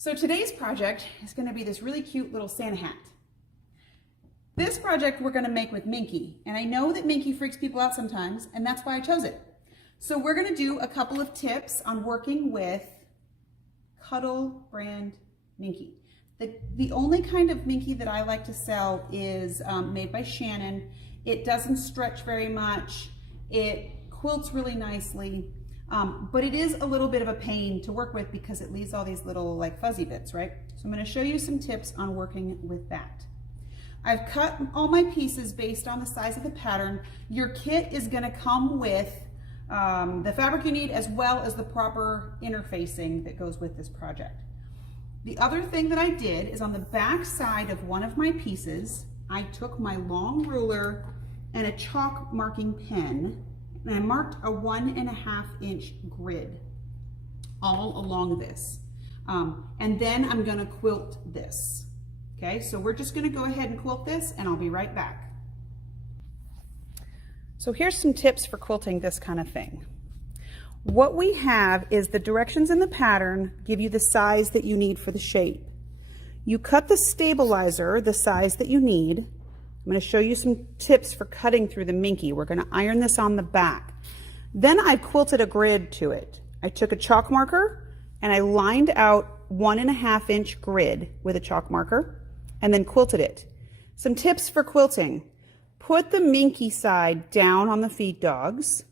So today's project is going to be this really cute little Santa hat. This project we're going to make with Minky, and I know that Minky freaks people out sometimes, and that's why I chose it. So we're going to do a couple of tips on working with Cuddle brand Minky. The only kind of Minky that I like to sell is made by Shannon. It doesn't stretch very much. It quilts really nicely. But it is a little bit of a pain to work with because it leaves all these little like fuzzy bits, right? So I'm going to show you some tips on working with that. I've cut all my pieces based on the size of the pattern. Your kit is going to come with the fabric you need as well as the proper interfacing that goes with this project. The other thing that I did is on the back side of one of my pieces, I took my long ruler and a chalk marking pen, and I marked a 1.5 inch grid all along this. And then I'm gonna quilt this. Okay, so we're just gonna go ahead and quilt this and I'll be right back. So here's some tips for quilting this kind of thing. What we have is the directions in the pattern give you the size that you need for the shape. You cut the stabilizer the size that you need. I'm going to show you some tips for cutting through the Minky. We're going to iron this on the back. Then I quilted a grid to it. I took a chalk marker and I lined out 1.5 inch grid with a chalk marker and then quilted it. Some tips for quilting. Put the Minky side down on the feed dogs.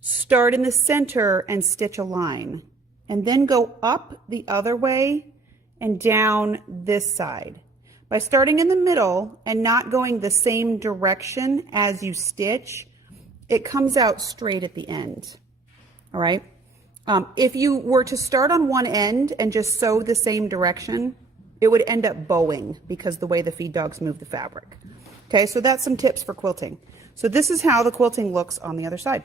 Start in the center and stitch a line. And then go up the other way and down this side. By starting in the middle and not going the same direction as you stitch, it comes out straight at the end. All right. If you were to start on one end and just sew the same direction, it would end up bowing because the way the feed dogs move the fabric. Okay, so that's some tips for quilting. So this is how the quilting looks on the other side.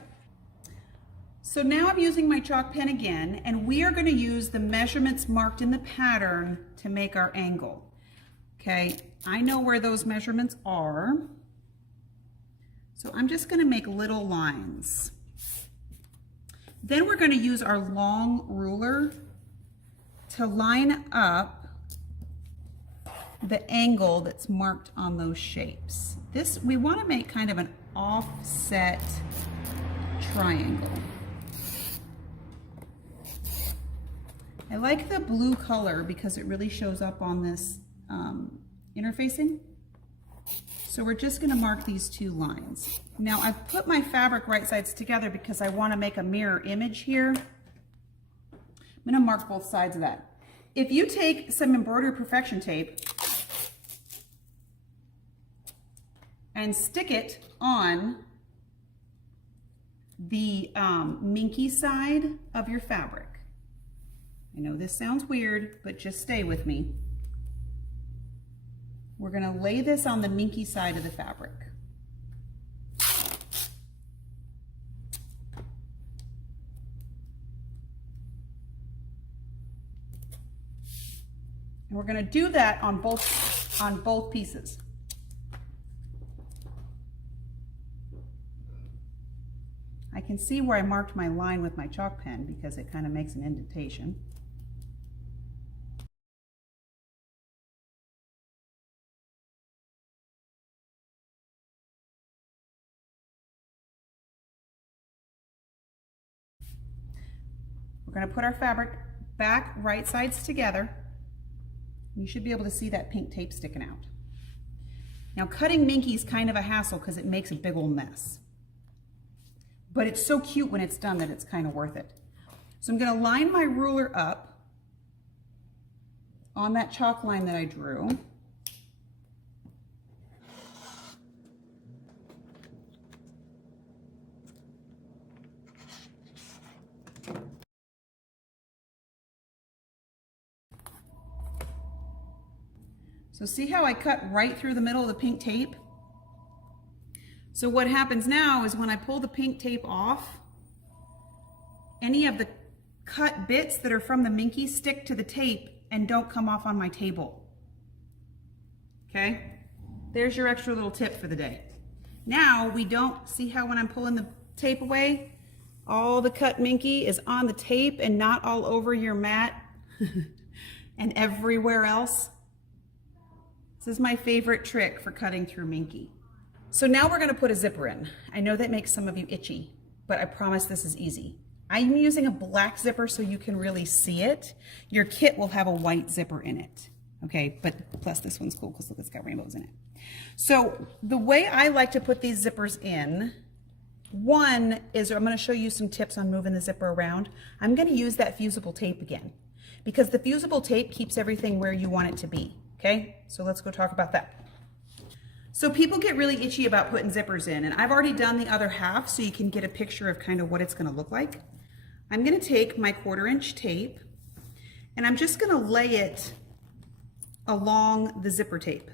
So now I'm using my chalk pen again, and we are going to use the measurements marked in the pattern to make our angle. Okay, I know where those measurements are, so I'm just going to make little lines. Then we're going to use our long ruler to line up the angle that's marked on those shapes. This, we want to make kind of an offset triangle. I like the blue color because it really shows up on this interfacing. So we're just going to mark these two lines. Now I've put my fabric right sides together because I want to make a mirror image here. I'm going to mark both sides of that. If you take some embroidery perfection tape and stick it on the Minky side of your fabric. I know this sounds weird, but just stay with me. We're going to lay this on the Minky side of the fabric. And we're going to do that on both pieces. I can see where I marked my line with my chalk pen because it kind of makes an indentation. We're going to put our fabric back right sides together. You should be able to see that pink tape sticking out. Now cutting Minky is kind of a hassle because it makes a big old mess. But it's so cute when it's done that it's kind of worth it. So I'm going to line my ruler up on that chalk line that I drew. So see how I cut right through the middle of the pink tape? So what happens now is when I pull the pink tape off, any of the cut bits that are from the Minky stick to the tape and don't come off on my table. Okay? There's your extra little tip for the day. Now we don't, see how when I'm pulling the tape away, all the cut Minky is on the tape and not all over your mat? and everywhere else. This is my favorite trick for cutting through Minky. So now we're gonna put a zipper in. I know that makes some of you itchy, but I promise this is easy. I'm using a black zipper so you can really see it. Your kit will have a white zipper in it, okay? But plus this one's cool because look, it's got rainbows in it. So the way I like to put these zippers in, one is I'm gonna show you some tips on moving the zipper around. I'm gonna use that fusible tape again because the fusible tape keeps everything where you want it to be, okay? So let's go talk about that. So people get really itchy about putting zippers in, and I've already done the other half so you can get a picture of kind of what it's gonna look like. I'm gonna take my 1/4" tape and I'm just gonna lay it along the zipper tape.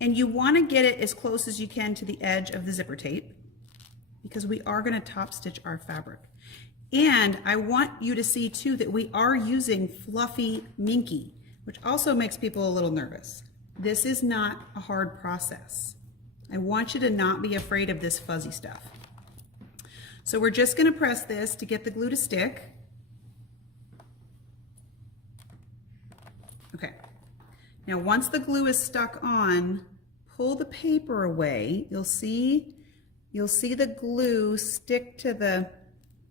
And you wanna get it as close as you can to the edge of the zipper tape because we are gonna top stitch our fabric. And I want you to see too that we are using fluffy Minky, which also makes people a little nervous. This is not a hard process. I want you to not be afraid of this fuzzy stuff. So we're just gonna press this to get the glue to stick. Okay. Now once the glue is stuck on, pull the paper away. You'll see the glue stick to the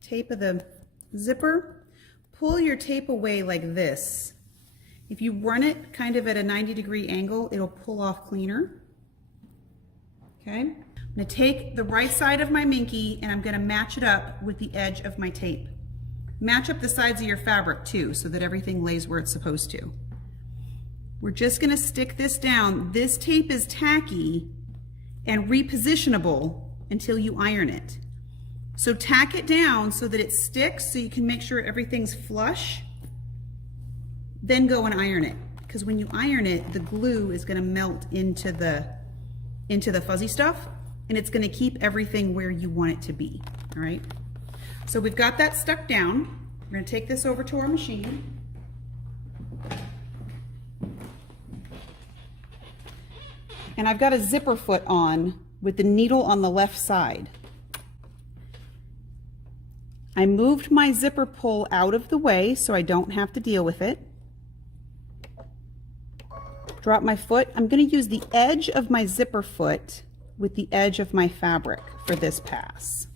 tape of the zipper. Pull your tape away like this. If you run it kind of at a 90-degree angle, it'll pull off cleaner. Okay, I'm gonna take the right side of my Minky and I'm gonna match it up with the edge of my tape. Match up the sides of your fabric too so that everything lays where it's supposed to. We're just gonna stick this down. This tape is tacky and repositionable until you iron it. So tack it down so that it sticks so you can make sure everything's flush. Then go and iron it. Because when you iron it, the glue is gonna melt into the fuzzy stuff and it's gonna keep everything where you want it to be, all right? So we've got that stuck down. We're gonna take this over to our machine. And I've got a zipper foot on with the needle on the left side. I moved my zipper pull out of the way so I don't have to deal with it. Drop my foot. I'm going to use the edge of my zipper foot with the edge of my fabric for this pass.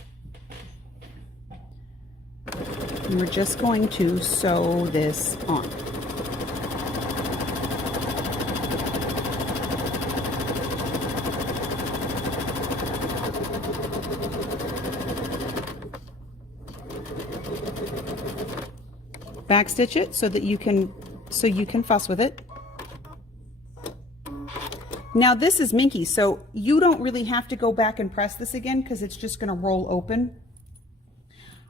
And we're just going to sew this on. Backstitch it so that you can fuss with it. Now this is Minky, so you don't really have to go back and press this again because it's just going to roll open.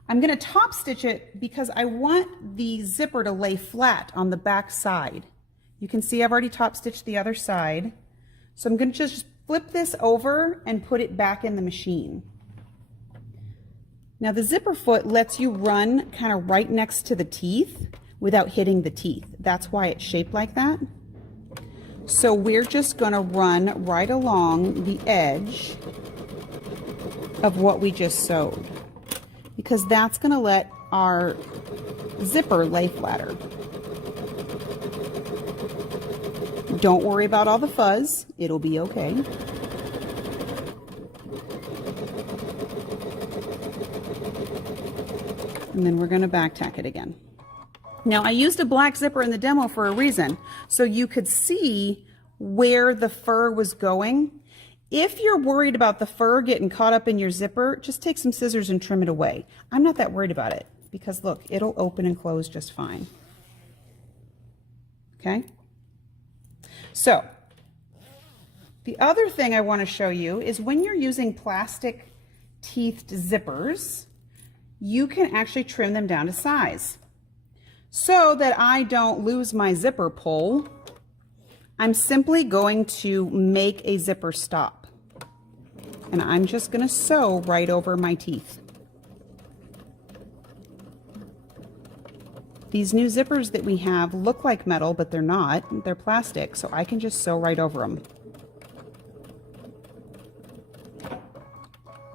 I'm going to top stitch it because I want the zipper to lay flat on the back side. You can see I've already top stitched the other side. So I'm going to just flip this over and put it back in the machine. Now the zipper foot lets you run kind of right next to the teeth without hitting the teeth. That's why it's shaped like that. So we're just going to run right along the edge of what we just sewed because that's going to let our zipper lay flatter. Don't worry about all the fuzz. It'll be okay. And then we're going to back tack it again. Now I used a black zipper in the demo for a reason, so you could see where the fur was going. If you're worried about the fur getting caught up in your zipper, just take some scissors and trim it away. I'm not that worried about it because look, it'll open and close just fine. Okay? So, the other thing I want to show you is when you're using plastic teethed zippers, you can actually trim them down to size. So that I don't lose my zipper pull, I'm simply going to make a zipper stop. And I'm just going to sew right over my teeth. These new zippers that we have look like metal, but they're not. They're plastic, so I can just sew right over them.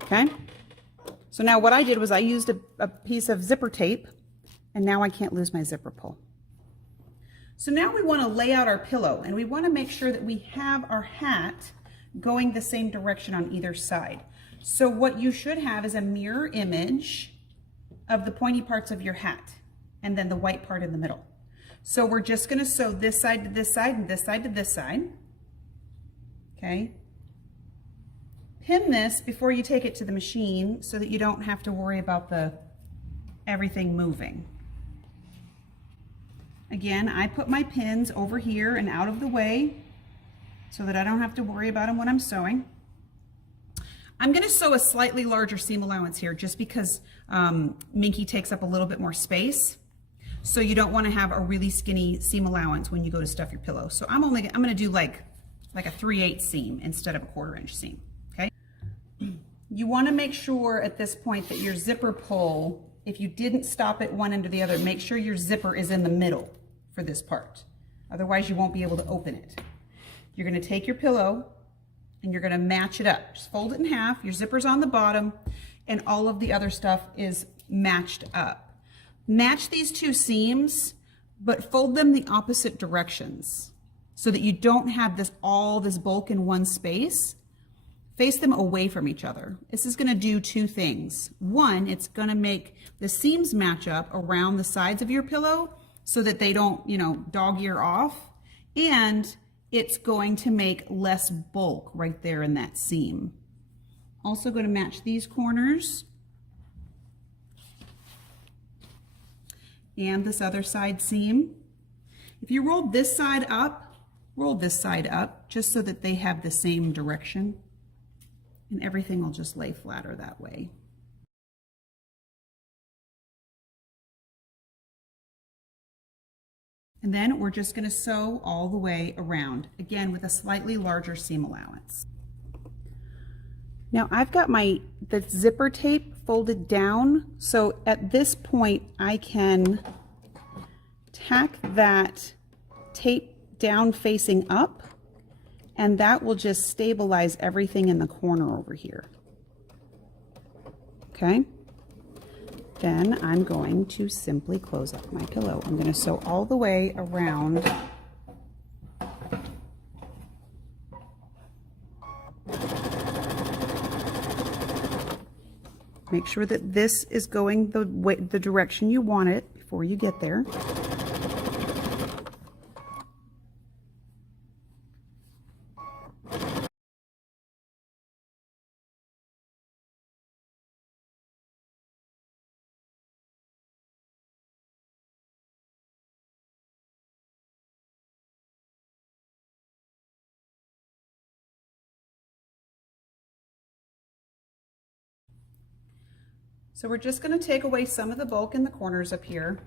Okay? So now what I did was I used a piece of zipper tape And now I can't lose my zipper pull. So now we want to lay out our pillow, and we want to make sure that we have our hat going the same direction on either side. So what you should have is a mirror image of the pointy parts of your hat and then the white part in the middle. So we're just going to sew this side to this side and this side to this side. Okay. Pin this before you take it to the machine so that you don't have to worry about everything moving. Again, I put my pins over here and out of the way so that I don't have to worry about them when I'm sewing. I'm going to sew a slightly larger seam allowance here just because Minky takes up a little bit more space. So you don't want to have a really skinny seam allowance when you go to stuff your pillow. So I'm going to do like a 3/8 seam instead of a 1/4 inch seam. Okay. You want to make sure at this point that your zipper pull, if you didn't stop at one end or the other, make sure your zipper is in the middle for this part. Otherwise you won't be able to open it. You're going to take your pillow and you're going to match it up. Just fold it in half, your zipper's on the bottom, and all of the other stuff is matched up. Match these two seams, but fold them the opposite directions so that you don't have all this bulk in one space. Face them away from each other. This is going to do two things. One, it's going to make the seams match up around the sides of your pillow so that they don't, dog ear off, and it's going to make less bulk right there in that seam. Also going to match these corners and this other side seam. If you rolled this side up, roll this side up just so that they have the same direction, and everything will just lay flatter that way. And then we're just going to sew all the way around, again with a slightly larger seam allowance. Now I've got the zipper tape folded down, so at this point I can tack that tape down facing up, and that will just stabilize everything in the corner over here. Okay? Then I'm going to simply close up my pillow. I'm going to sew all the way around. Make sure that this is going the direction you want it before you get there. So we're just going to take away some of the bulk in the corners up here.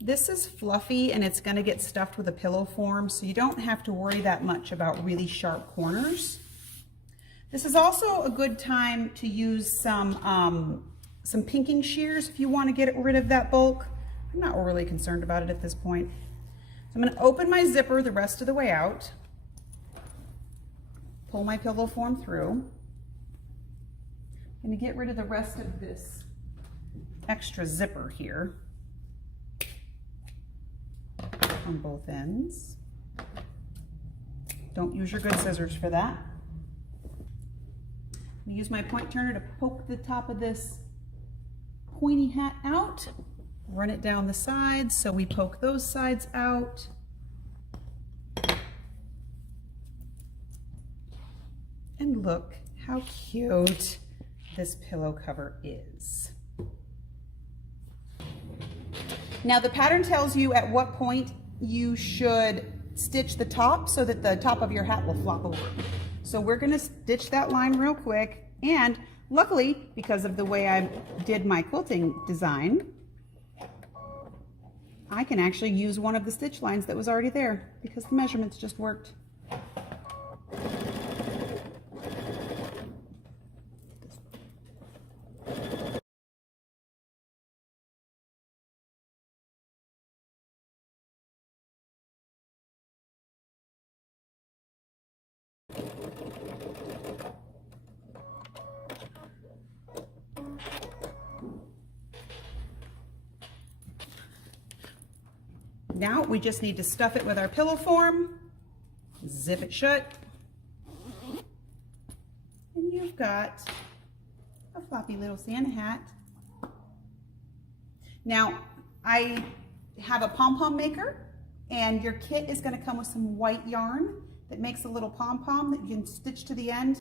This is fluffy and it's going to get stuffed with a pillow form, so you don't have to worry that much about really sharp corners. This is also a good time to use some pinking shears if you want to get rid of that bulk. I'm not really concerned about it at this point. So I'm going to open my zipper the rest of the way out, pull my pillow form through. I'm going to get rid of the rest of this extra zipper here on both ends. Don't use your good scissors for that. I'm going to use my point turner to poke the top of this pointy hat out, run it down the sides so we poke those sides out. And look how cute this pillow cover is. Now the pattern tells you at what point you should stitch the top so that the top of your hat will flop over. So we're going to stitch that line real quick, and luckily, because of the way I did my quilting design, I can actually use one of the stitch lines that was already there because the measurements just worked. Now we just need to stuff it with our pillow form, zip it shut, and you've got a floppy little Santa hat. Now, I have a pom-pom maker, and your kit is going to come with some white yarn that makes a little pom-pom that you can stitch to the end.